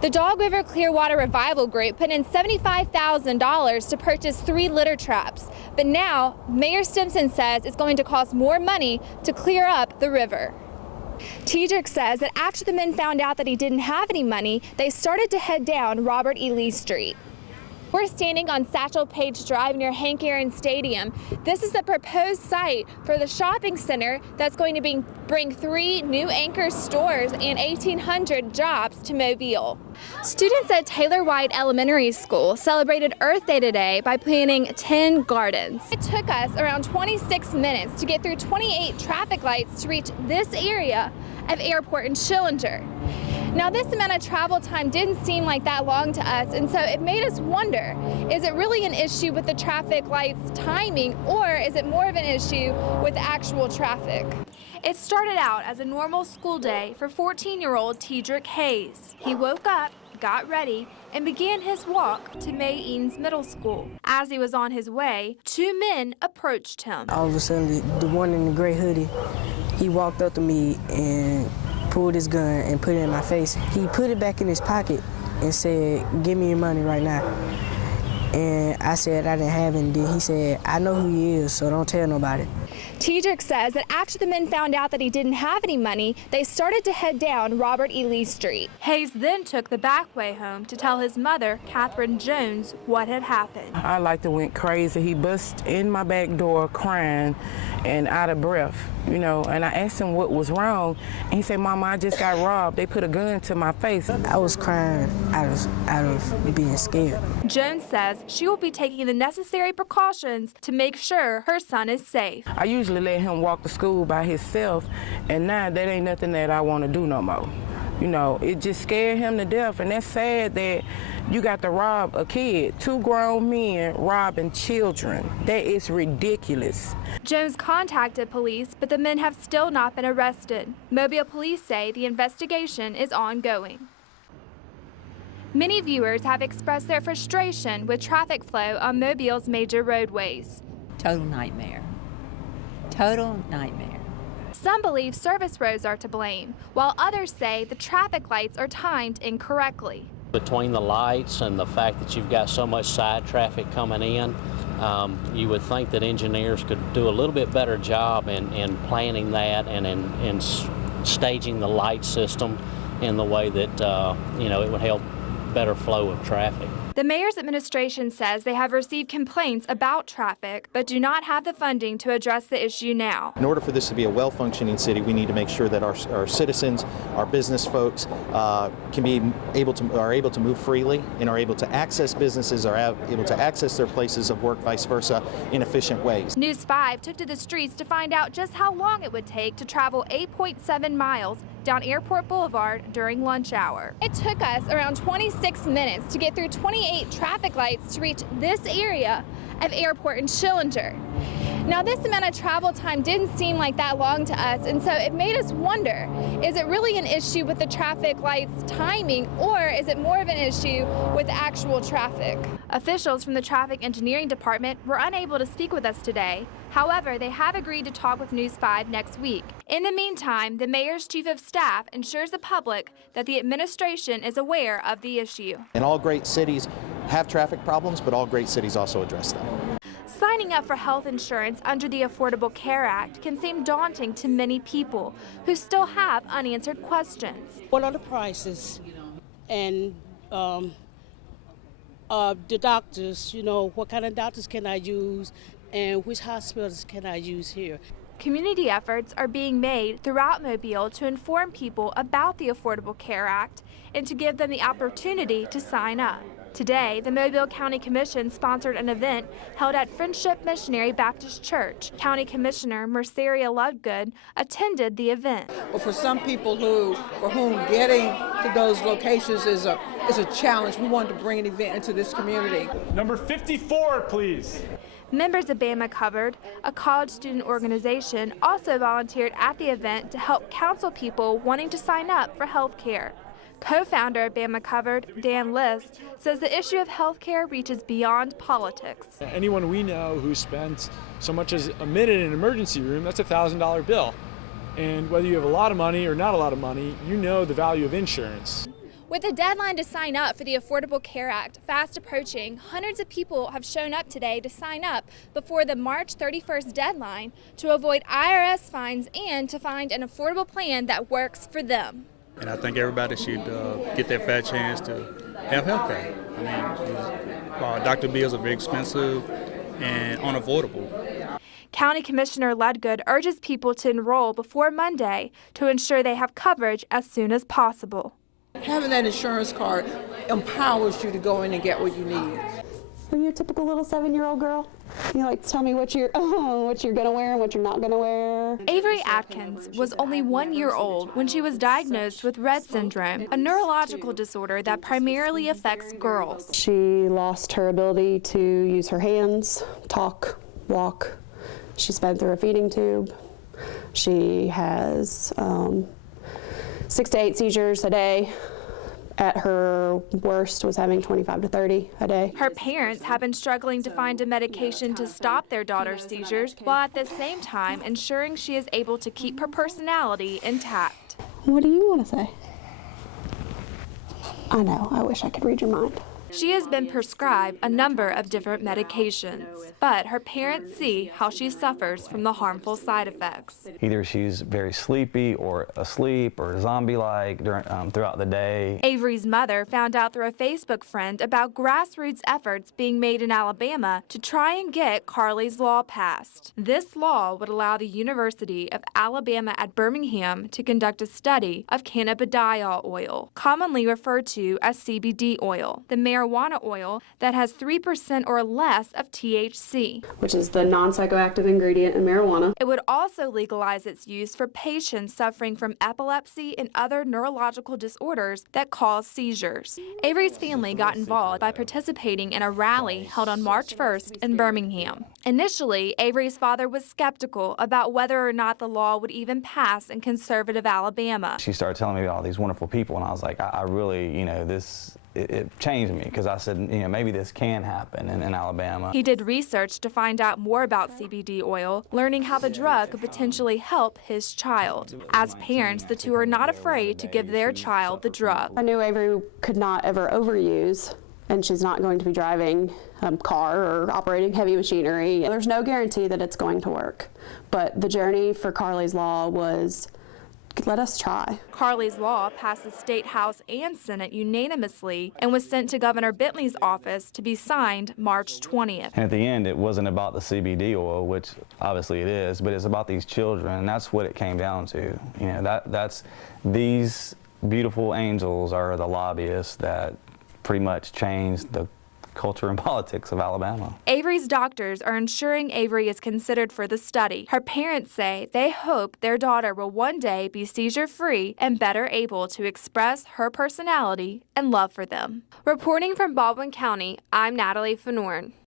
The Dog River Clearwater Revival Group put in $75,000 to purchase 3 litter traps, but now Mayor Stimson says it's going to cost more money to clear up the river. Tiedrick says that after the men found out that he didn't have any money, they started to head down Robert E. Lee Street. We're standing on Satchel Paige Drive near Hank Aaron Stadium. This is the proposed site for the shopping center that's going to bring 3 new anchor stores and 1,800 jobs to Mobile. Students at Taylor White Elementary School celebrated Earth Day today by planting 10 gardens. It took us around 26 minutes to get through 28 traffic lights to reach this area of Airport and Schillinger. Now, this amount of travel time didn't seem like that long to us, and so it made us wonder, is it really an issue with the traffic lights timing, or is it more of an issue with actual traffic? It started out as a normal school day for 14-year-old Tiedrick Hayes. He woke up, got ready, and began his walk to May Eanes Middle School. As he was on his way, 2 men approached him. All of a sudden, the one in the gray hoodie, he walked up to me and pulled his gun and put it in my face. He put it back in his pocket and said, "Give me your money right now." And I said I didn't have it. Then he said, "I know who he is, so don't tell nobody." Tiedrick says that after the men found out that he didn't have any money, they started to head down Robert E. Lee Street. Hayes then took the back way home to tell his mother, Catherine Jones, what had happened. I like to went crazy. He bust in my back door crying and out of breath, you know, and I asked him what was wrong, and he said, "Mama, I just got robbed. They put a gun to my face." I was crying out of being scared. Jones says she will be taking the necessary precautions to make sure her son is safe. I usually let him walk to school by himself, and now that ain't nothing that I want to do no more. You know, it just scared him to death, and that's sad that you got to rob a kid. 2 grown men robbing children. That is ridiculous. Jones contacted police, but the men have still not been arrested. Mobile police say the investigation is ongoing. Many viewers have expressed their frustration with traffic flow on Mobile's major roadways. Total nightmare. Total nightmare. Some believe service roads are to blame, while others say the traffic lights are timed incorrectly. Between the lights and the fact that you've got so much side traffic coming in, you would think that engineers could do a little bit better job in planning that and in staging the light system in the way that you know, it would help better flow of traffic. The mayor's administration says they have received complaints about traffic, but do not have the funding to address the issue now. In order for this to be a well-functioning city, we need to make sure that our citizens, our business folks, are able to move freely and are able to access businesses, are able to access their places of work, vice versa, in efficient ways. News 5 took to the streets to find out just how long it would take to travel 8.7 miles down Airport Boulevard during lunch hour. It took us around 26 minutes to get through 28 traffic lights to reach this area of Airport and Schillinger. Now, this amount of travel time didn't seem like that long to us, and so it made us wonder, is it really an issue with the traffic lights timing, or is it more of an issue with actual traffic? Officials from the Traffic Engineering Department were unable to speak with us today. However, they have agreed to talk with News 5 next week. In the meantime, the mayor's chief of staff ensures the public that the administration is aware of the issue. And all great cities have traffic problems, but all great cities also address them. Signing up for health insurance under the Affordable Care Act can seem daunting to many people who still have unanswered questions. What are the prices? And the doctors, you know, what kind of doctors can I use and which hospitals can I use here? Community efforts are being made throughout Mobile to inform people about the Affordable Care Act and to give them the opportunity to sign up. Today, the Mobile County Commission sponsored an event held at Friendship Missionary Baptist Church. County Commissioner Merceria Ludgood attended the event. But for some people for whom getting to those locations is a challenge, we wanted to bring an event into this community. Number 54, please. Members of Bama Covered, a college student organization, also volunteered at the event to help counsel people wanting to sign up for health care. Co-founder of Bama Covered, Dan List, says the issue of health care reaches beyond politics. Anyone we know who spends so much as a minute in an emergency room, that's a $1,000 bill. And whether you have a lot of money or not a lot of money, you know the value of insurance. With the deadline to sign up for the Affordable Care Act fast approaching, hundreds of people have shown up today to sign up before the March 31st deadline to avoid IRS fines and to find an affordable plan that works for them. And I think everybody should get their fair chance to have health care. I mean, doctor bills are very expensive and unavoidable. County Commissioner Ludgood urges people to enroll before Monday to ensure they have coverage as soon as possible. Having that insurance card empowers you to go in and get what you need. Are you a typical little 7-year-old girl? You like to tell me what you're gonna wear and what you're not gonna wear? Avery Atkins was only 1 year old when she was diagnosed with Rett syndrome, a neurological disorder that primarily affects girls. She lost her ability to use her hands, talk, walk. She's fed through a feeding tube. She has 6 to 8 seizures a day. At her worst was having 25 to 30 a day. Her parents have been struggling to find a medication to stop their daughter's seizures, while at the same time ensuring she is able to keep her personality intact. What do you want to say? I know, I wish I could read your mind. She has been prescribed a number of different medications, but her parents see how she suffers from the harmful side effects. Either she's very sleepy or asleep or zombie-like throughout the day. Avery's mother found out through a Facebook friend about grassroots efforts being made in Alabama to try and get Carly's Law passed. This law would allow the University of Alabama at Birmingham to conduct a study of cannabidiol oil, commonly referred to as CBD oil, the marijuana oil that has 3% or less of THC, which is the non-psychoactive ingredient in marijuana. It would also legalize its use for patients suffering from epilepsy and other neurological disorders that cause seizures. Avery's family got involved by participating in a rally held on March 1st in Birmingham. Initially, Avery's father was skeptical about whether or not the law would even pass in conservative Alabama. She started telling me about all these wonderful people, and I was like, I really, it changed me, because I said, maybe this can happen in Alabama. He did research to find out more about CBD oil, learning how the drug could potentially help his child. As parents, the two are not afraid to give their child the drug. I knew Avery could not ever overuse, and she's not going to be driving a car or operating heavy machinery. There's no guarantee that it's going to work, but the journey for Carly's Law was, let us try. Carly's Law passed the State House and Senate unanimously and was sent to Governor Bentley's office to be signed March 20th. And at the end, it wasn't about the CBD oil, which obviously it is, but it's about these children, and that's what it came down to. That's these beautiful angels are the lobbyists that pretty much changed the culture and politics of Alabama. Avery's doctors are ensuring Avery is considered for the study. Her parents say they hope their daughter will one day be seizure-free and better able to express her personality and love for them. Reporting from Baldwin County, I'm Natalie Finnorn.